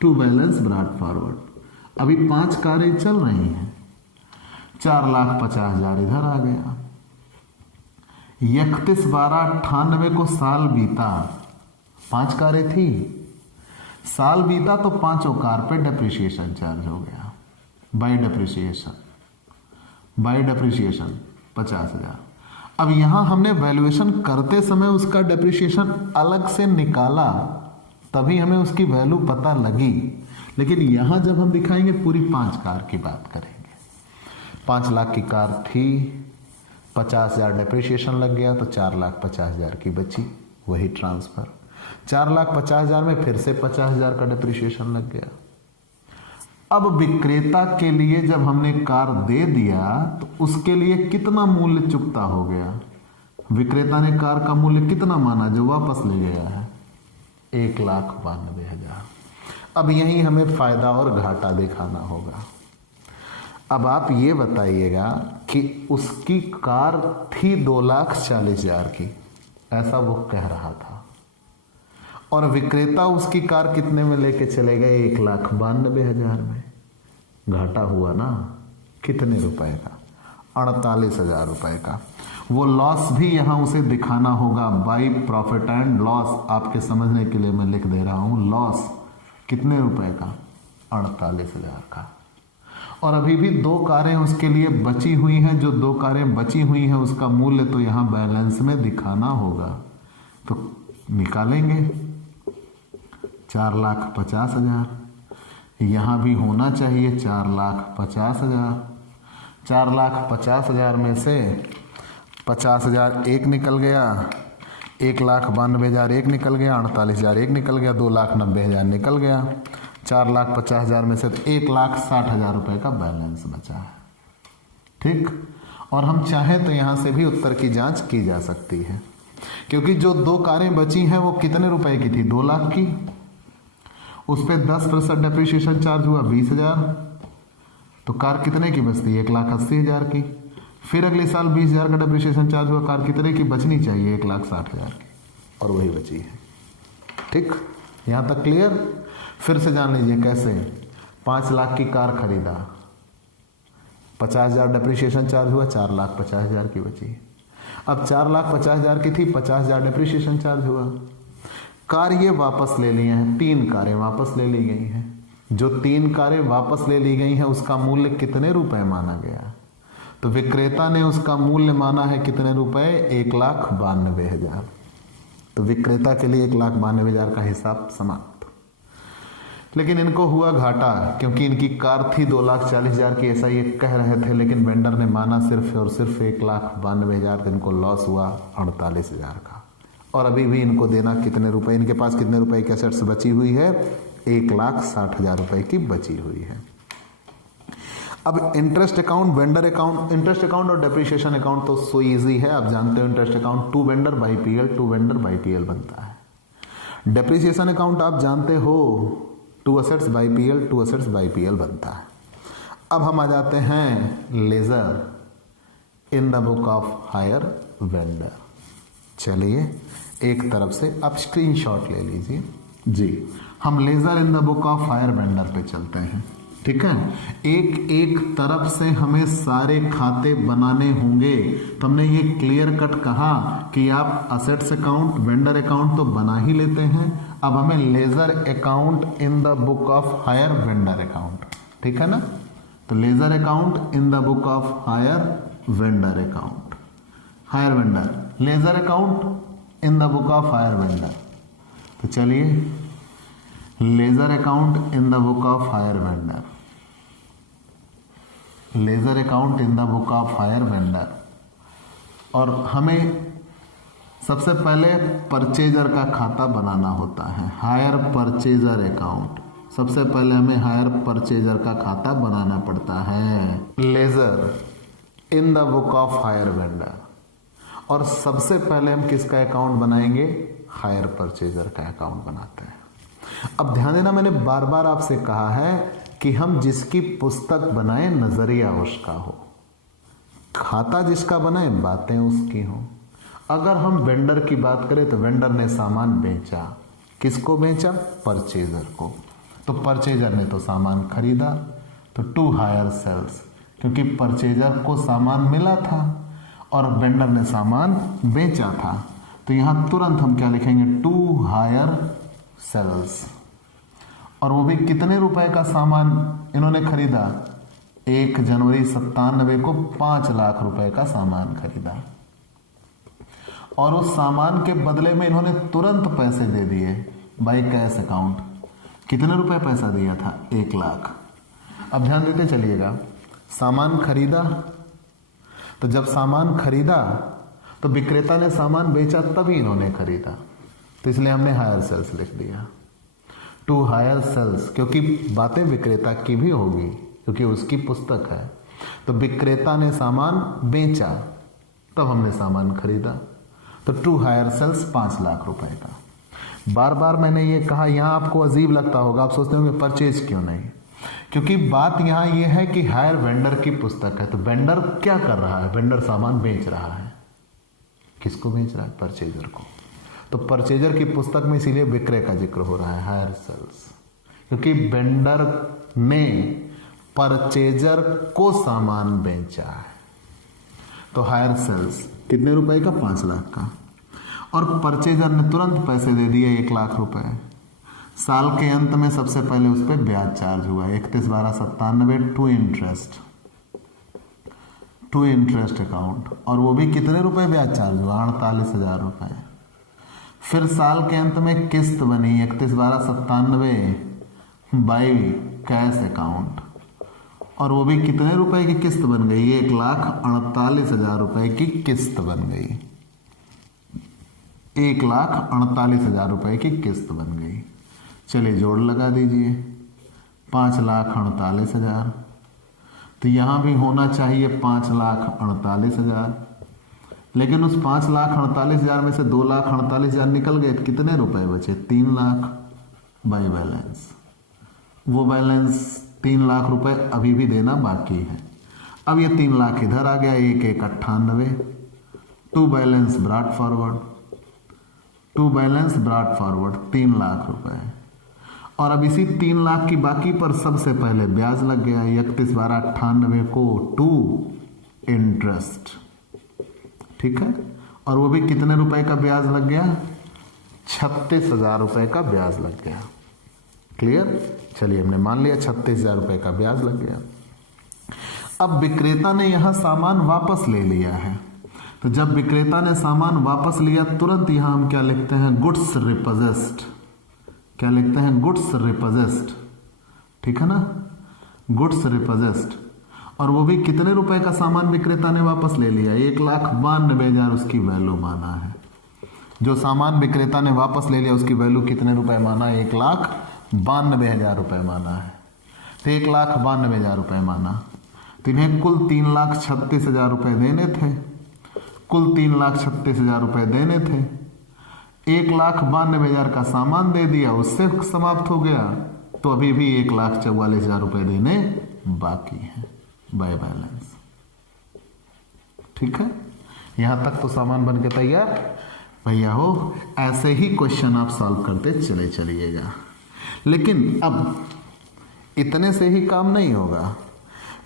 टू बैलेंस ब्रॉट फॉरवर्ड। अभी 5 कारें चल रही हैं, 4,50,000 इधर आ गया। 31/12/98 को साल बीता, 5 कारें थी, साल बीता तो 5 कार पे डेप्रिसिएशन चार्ज हो गया। Bye depreciation 50,000। अब यहां हमने वैल्यूएशन करते समय उसका डेप्रिसिएशन अलग से निकाला, तभी हमें उसकी वैल्यू पता लगी। लेकिन यहां जब हम दिखाएंगे पूरी 5 कार की बात करेंगे। 5 लाख की कार थी, 50,000 डेप्रिसिएशन लग गया तो 4,50,000 की बची, वही ट्रांसफर। 4,50,000 में फिर से 50,000 का डेप्रिसिएशन लग गया। अब विक्रेता के लिए जब हमने कार दे दिया तो उसके लिए कितना मूल्य चुकता हो गया? विक्रेता ने कार का मूल्य कितना माना जो वापस ले गया है? 1,92,000। अब यही हमें फायदा और घाटा दिखाना होगा। अब आप ये बताइएगा कि उसकी कार थी 2,40,000 की, ऐसा वो कह रहा था, और विक्रेता उसकी कार कितने में लेके चले गए? 1,92,000 में। घाटा हुआ ना, कितने रुपए का? 48,000 रुपए का। वो लॉस भी यहां उसे दिखाना होगा, बाई प्रॉफिट एंड लॉस। आपके समझने के लिए मैं लिख दे रहा हूं, लॉस कितने रुपए का? 48,000 का। और अभी भी 2 कारें उसके लिए बची हुई हैं। जो 2 कारें बची हुई हैं उसका मूल्य तो यहां बैलेंस में दिखाना होगा, तो निकालेंगे। 4,50,000 यहां भी होना चाहिए, 4,50,000 4,50,000 में से 50,000 एक निकल गया, 1,92,000 एक निकल गया, 48,000 एक निकल गया, 2,90,000 निकल गया। 4,50,000 में से 1,60,000 रुपये का बैलेंस बचा है। ठीक, और हम चाहें तो यहाँ से भी उत्तर की जांच की जा सकती है, क्योंकि जो 2 कारें बची हैं वो कितने रुपए की थी? 2 लाख की। उस पर 10% डेप्रिसिएशन चार्ज हुआ 20,000, तो कार कितने की बचती है? 1,80,000 की। फिर अगले साल 20,000 का डेप्रिसिएशन चार्ज हुआ, कार कितने की बचनी चाहिए? 1,60,000 की, और वही बची है। ठीक, यहाँ तक क्लियर? फिर से जान लीजिए कैसे। 5 लाख की कार खरीदा, 50,000 डेप्रिसिएशन चार्ज हुआ, 4,50,000 की बची। अब 4,50,000 की थी, 50,000 डेप्रिसिएशन चार्ज हुआ। कार ये वापस ले लिए हैं, 3 कारें वापस ले ली गई हैं। जो 3 कारें वापस ले ली गई हैं उसका मूल्य कितने रुपए माना गया? तो विक्रेता ने उसका मूल्य माना है कितने रुपए? 1,92,000। तो विक्रेता के लिए 1,92,000 का हिसाब समाप्त। लेकिन इनको हुआ घाटा, क्योंकि इनकी कार थी 2,40,000 की, ऐसा ये कह रहे थे, लेकिन वेंडर ने माना सिर्फ और सिर्फ 1,92,000। इनको लॉस हुआ 48,000 का। और अभी भी इनको देना कितने रुपए? इनके पास कितने रुपए की एसेट्स बची हुई है? 1,60,000 रुपए की बची हुई है। अब interest account, vendor account, interest account और डेप्रिसिएशन अकाउंट तो सो इजी है, आप जानते हो। Interest account to vendor by PL, to vendor by PL बनता है। डेप्रिसिएशन अकाउंट आप जानते हो, to assets by PL, to assets by PL बनता है। अब हम आ जाते हैं ledger in the book of hire vendor. चलिए एक तरफ से आप स्क्रीनशॉट ले लीजिए जी। हम ledger in the book of hire vendor पे चलते हैं। ठीक है, एक एक तरफ से हमें सारे खाते बनाने होंगे। तो हमने ये क्लियर कट कहा कि आप असेट्स अकाउंट, वेंडर अकाउंट तो बना ही लेते हैं। अब हमें ledger account in the book of hire vendor account, ठीक है ना? तो ledger account in the book of hire vendor account, higher vendor, ledger account in the book of hire vendor. तो चलिए, ledger account in the book of hire vendor, ledger account in the book of hire vendor. और हमें सबसे पहले purchaser का खाता बनाना होता है, हायर परचेजर अकाउंट। सबसे पहले हमें हायर परचेजर का खाता बनाना पड़ता है, ledger in the book of hire vendor. और सबसे पहले हम किसका अकाउंट बनाएंगे? हायर परचेजर का अकाउंट बनाते हैं। अब ध्यान देना, मैंने बार बार आपसे कहा है कि हम जिसकी पुस्तक बनाएं नजरिया उसका हो, खाता जिसका बनाएं बातें उसकी हो। अगर हम वेंडर की बात करें तो वेंडर ने सामान बेचा, किसको बेचा? परचेजर को। तो परचेजर ने तो सामान खरीदा, तो टू हायर सेल्स, क्योंकि परचेजर को सामान मिला था और वेंडर ने सामान बेचा था। तो यहां तुरंत हम क्या लिखेंगे? To hire sales. और वो भी कितने रुपए का सामान इन्होंने खरीदा? 1 जनवरी 97 को 5 लाख रुपए का सामान खरीदा। और उस सामान के बदले में इन्होंने तुरंत पैसे दे दिए बाई कैश अकाउंट। कितने रुपए पैसा दिया था? 1 लाख। अब ध्यान देते चलिएगा, सामान खरीदा, तो जब सामान खरीदा तो विक्रेता ने सामान बेचा तभी इन्होंने खरीदा, तो इसलिए हमने हायर सेल्स लिख दिया, टू हायर सेल्स। क्योंकि बातें विक्रेता की भी होगी, क्योंकि उसकी पुस्तक है। तो विक्रेता ने सामान बेचा, तब हमने सामान खरीदा, तो टू हायर सेल्स 5 लाख रुपए का। बार बार मैंने ये कहा, यहां आपको अजीब लगता होगा, आप सोचते होंगे परचेज क्यों नहीं? क्योंकि बात यहां ये है कि हायर वेंडर की पुस्तक है। तो वेंडर क्या कर रहा है? वेंडर सामान बेच रहा है। किसको बेच रहा है? परचेजर को। तो परचेजर की पुस्तक में इसीलिए विक्रय का जिक्र हो रहा है, हायर सेल्स, क्योंकि वेंडर ने परचेजर को सामान बेचा है। तो हायर सेल्स कितने रुपए का? 5 लाख का। और परचेजर ने तुरंत पैसे दे दिए 1 लाख रुपए। साल के अंत में सबसे पहले उस पर ब्याज चार्ज हुआ 31/12/97 टू इंटरेस्ट अकाउंट। और वो भी कितने रुपए ब्याज चार्ज हुआ? 48,000 रुपए। फिर साल के अंत में किस्त बनी 31/12/97 बाई कैश अकाउंट, और वो भी कितने रुपए की किस्त बन गई? 1,48,000 रुपए की किस्त बन गई। 1,48,000 रुपए की किस्त बन गई। चलिए जोड़ लगा दीजिए, 5,48,000। तो यहां भी होना चाहिए 5,48,000, लेकिन उस 5,48,000 में से 2,48,000 निकल गए। कितने रुपए बचे? 3 लाख बाई बैलेंस। वो बैलेंस 3 लाख रुपए अभी भी देना बाकी है। अब ये 3 लाख इधर आ गया, 1,98,000। To balance brought forward, 3 lakh रुपए। और अब इसी 3 लाख की बाकी पर सबसे पहले ब्याज लग गया, 31,12,98 को टू इंटरेस्ट। ठीक है, और वो भी कितने रुपए का ब्याज लग गया? 36,000 रुपए का ब्याज लग गया। क्लियर? चलिए हमने मान लिया 36,000 रुपए का ब्याज लग गया। अब विक्रेता ने यहां सामान वापस ले लिया है, तो जब विक्रेता ने सामान वापस लिया तुरंत यहां हम क्या लिखते हैं? गुड्स रिपोजेस्ड। क्या लिखते हैं? गुड्स रिपोजेस्ड। ठीक है ना, गुड्स रिपोजेस्ड। और वो भी कितने रुपए का सामान विक्रेता ने वापस ले लिया? 1,92,000 उसकी वैल्यू माना है। जो सामान विक्रेता ने वापस ले लिया उसकी वैल्यू कितने रुपए माना? 1,92,000 रुपए माना है। तो 1,92,000 रुपए माना, तो इन्हें कुल 3,36,000 रुपए देने थे। कुल 3,36,000 रुपए देने थे। 1,92,000 का सामान दे दिया, उससे समाप्त हो गया। तो अभी भी 1,44,000 रुपए देने बाकी है बाय बैलेंस। ठीक है, यहां तक तो सामान बन के तैयार भैया हो। ऐसे ही क्वेश्चन आप सॉल्व करते चले चलिएगा। लेकिन अब इतने से ही काम नहीं होगा।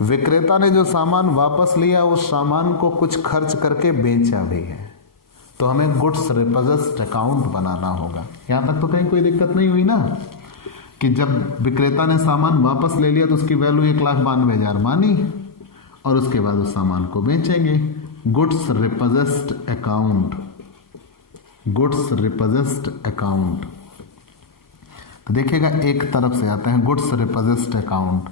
विक्रेता ने जो सामान वापस लिया उस सामान को कुछ खर्च करके बेचा भी है, तो हमें गुड्स रिपोजेस्ड अकाउंट बनाना होगा। यहां तक तो कहीं कोई दिक्कत नहीं हुई ना, कि जब विक्रेता ने सामान वापस ले लिया तो उसकी वैल्यू 1,92,000 मानी और उसके बाद उस सामान को बेचेंगे। Goods repossessed account, goods repossessed account. तो देखिएगा एक तरफ से आते हैं goods repossessed account.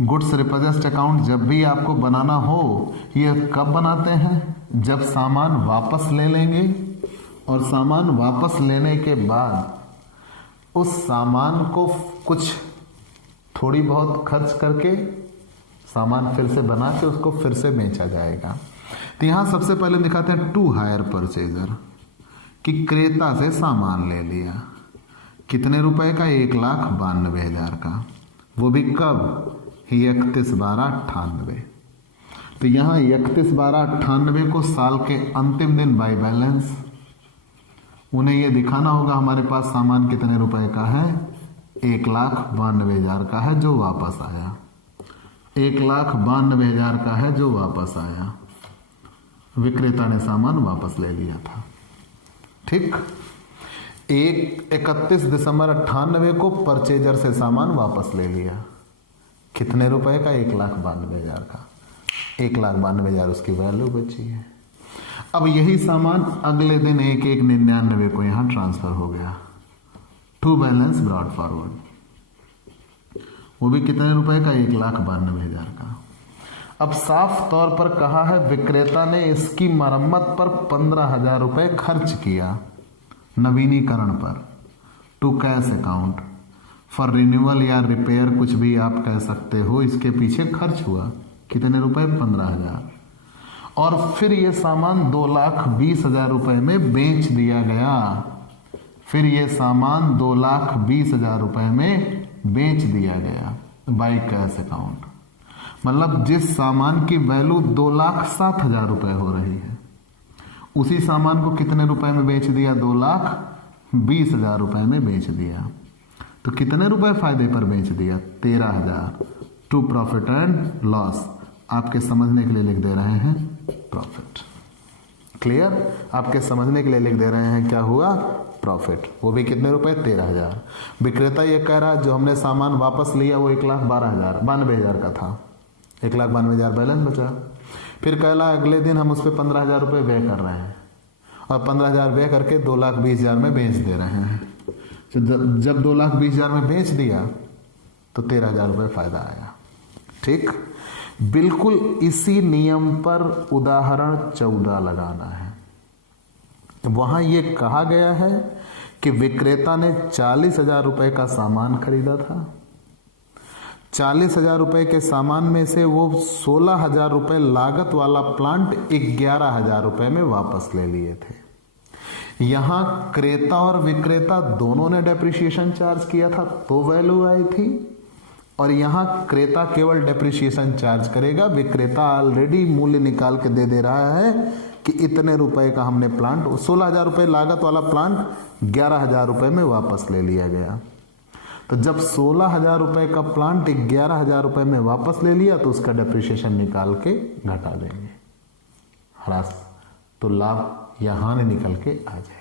Goods repossessed account जब भी आपको बनाना हो, ये कब बनाते हैं? जब सामान वापस ले लेंगे और सामान वापस लेने के बाद उस सामान को कुछ थोड़ी बहुत खर्च करके सामान फिर से बना के उसको फिर से बेचा जाएगा। तो यहां सबसे पहले दिखाते हैं टू हायर परचेजर, कि क्रेता से सामान ले लिया। कितने रुपए का? 1,92,000 का। वो भी कब? 31/12/98। तो यहां 31/12/98 को साल के अंतिम दिन बाय बैलेंस उन्हें यह दिखाना होगा हमारे पास सामान कितने रुपए का है? 1,92,000 का है जो वापस आया। 1,92,000 का है जो वापस आया। विक्रेता ने सामान वापस ले लिया था। ठीक, 31 दिसंबर 98 को परचेजर से सामान वापस ले लिया। कितने रुपए का? 1,92,000 का। 1,92,000 उसकी वैल्यू बची है। अब यही सामान अगले दिन 1,99 को यहां ट्रांसफर हो गया। To balance brought forward. वो भी कितने रुपए का? 1,92,000 का। अब साफ तौर पर कहा है विक्रेता ने इसकी मरम्मत पर 15,000 रुपए खर्च किया, नवीनीकरण पर। To cash account for renewal या रिपेयर, कुछ भी आप कह सकते हो, इसके पीछे खर्च हुआ। कितने रुपए? 15,000। और फिर ये सामान 2,20,000 रुपए में बेच दिया गया। फिर ये सामान 2,20,000 रुपए में बेच दिया गया बाई कैश अकाउंट। मतलब जिस सामान की वैल्यू 2,07,000 रुपए हो रही है, उसी सामान को कितने रुपए में बेच दिया? 2,20,000 रुपए में बेच दिया। तो कितने रुपए फायदे पर बेच दिया? 13,000। टू प्रॉफिट एंड लॉस, आपके समझने के लिए लिख दे रहे हैं प्रॉफिट। क्लियर? आपके समझने के लिए लिख दे रहे हैं क्या हुआ? प्रॉफिट। वो भी कितने रुपए? 13,000। विक्रेता ये कह रहा है जो हमने सामान वापस लिया वो 1,92,000 का था। 1,92,000 बैलेंस बचा। फिर कह रहा अगले दिन हम उस पर 15,000 रुपये व्यय कर रहे हैं और 15,000 व्यय करके 2,20,000 में बेच दे रहे हैं। तो जब 2,20,000 में बेच दिया तो 13,000 रुपये फायदा आया। ठीक, बिल्कुल इसी नियम पर उदाहरण 14 लगाना है। वहां यह कहा गया है कि विक्रेता ने 40,000 रुपए का सामान खरीदा था। 40,000 रुपए के सामान में से वो 16,000 रुपए लागत वाला प्लांट 11,000 रुपए में वापस ले लिए थे। यहां क्रेता और विक्रेता दोनों ने डेप्रिसिएशन चार्ज किया था तो वैल्यू आई थी, और यहां क्रेता केवल डेप्रिसिएशन चार्ज करेगा, विक्रेता ऑलरेडी मूल्य निकाल के दे रहा है कि इतने रुपए का हमने प्लांट, 16,000 रुपए लागत वाला प्लांट 11,000 रुपए में वापस ले लिया गया। तो जब 16,000 रुपए का प्लांट 11,000 रुपए में वापस ले लिया तो उसका डेप्रिसिएशन निकाल के घटा देंगे, ह्रास, तो लाभ या हानि निकल के आ जाएगी।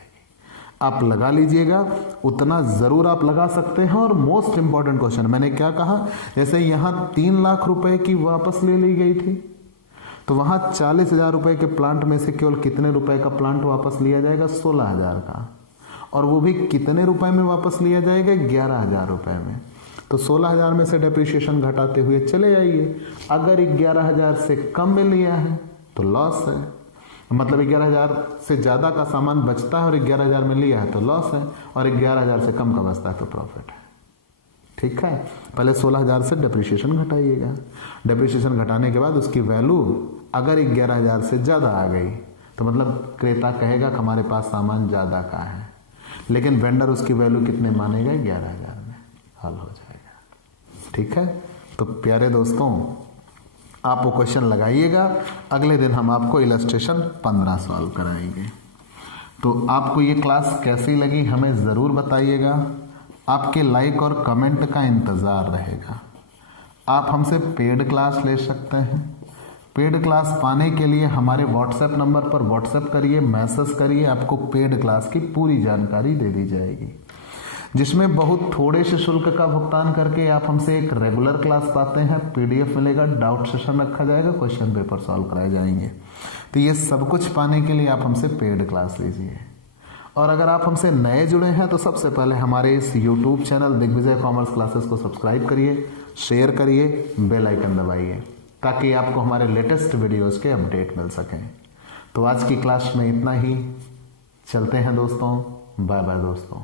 आप लगा लीजिएगा, उतना जरूर आप लगा सकते हैं। और मोस्ट इंपॉर्टेंट क्वेश्चन मैंने क्या कहा, जैसे यहां 3 लाख रुपए की वापस ले ली गई थी, तो वहां 40,000 रुपए के प्लांट में से केवल कितने रुपए का प्लांट वापस लिया जाएगा, 16,000 का, और वो भी कितने रुपए में वापस लिया जाएगा, 11,000 रुपए में। तो 16,000 में से डेप्रिसिएशन घटाते हुए चले जाइए। अगर 11,000 से कम में लिया है तो लॉस है, मतलब 11,000 से ज्यादा का सामान बचता है और 11,000 में लिया है तो लॉस है, और 11,000 से कम का बचता है तो प्रॉफिट है। ठीक है, पहले 16,000 से डेप्रिसिएशन घटाइएगा। डेप्रिसिएशन घटाने के बाद उसकी वैल्यू अगर 11,000 से ज्यादा आ गई तो मतलब क्रेता कहेगा कि हमारे पास सामान ज्यादा का है, लेकिन वेंडर उसकी वैल्यू कितने मानेगा, 11,000 में, हल हो जाएगा। ठीक है, तो प्यारे दोस्तों आप वो क्वेश्चन लगाइएगा। अगले दिन हम आपको इलस्ट्रेशन 15 सॉल्व कराएंगे। तो आपको ये क्लास कैसी लगी हमें ज़रूर बताइएगा। आपके लाइक और कमेंट का इंतज़ार रहेगा। आप हमसे पेड क्लास ले सकते हैं। पेड क्लास पाने के लिए हमारे व्हाट्सएप नंबर पर व्हाट्सएप करिए, मैसेज करिए, आपको पेड क्लास की पूरी जानकारी दे दी जाएगी, जिसमें बहुत थोड़े से शुल्क का भुगतान करके आप हमसे एक रेगुलर क्लास पाते हैं। पीडीएफ मिलेगा, डाउट सेशन रखा जाएगा, क्वेश्चन पेपर सॉल्व कराए जाएंगे। तो ये सब कुछ पाने के लिए आप हमसे पेड क्लास लीजिए। और अगर आप हमसे नए जुड़े हैं तो सबसे पहले हमारे इस YouTube channel Digvijay Commerce Classes को सब्सक्राइब करिए, शेयर करिए, बेल आइकन दबाइए, ताकि आपको हमारे लेटेस्ट वीडियोज़ के अपडेट मिल सकें। तो आज की क्लास में इतना ही। चलते हैं दोस्तों, बाय बाय दोस्तों।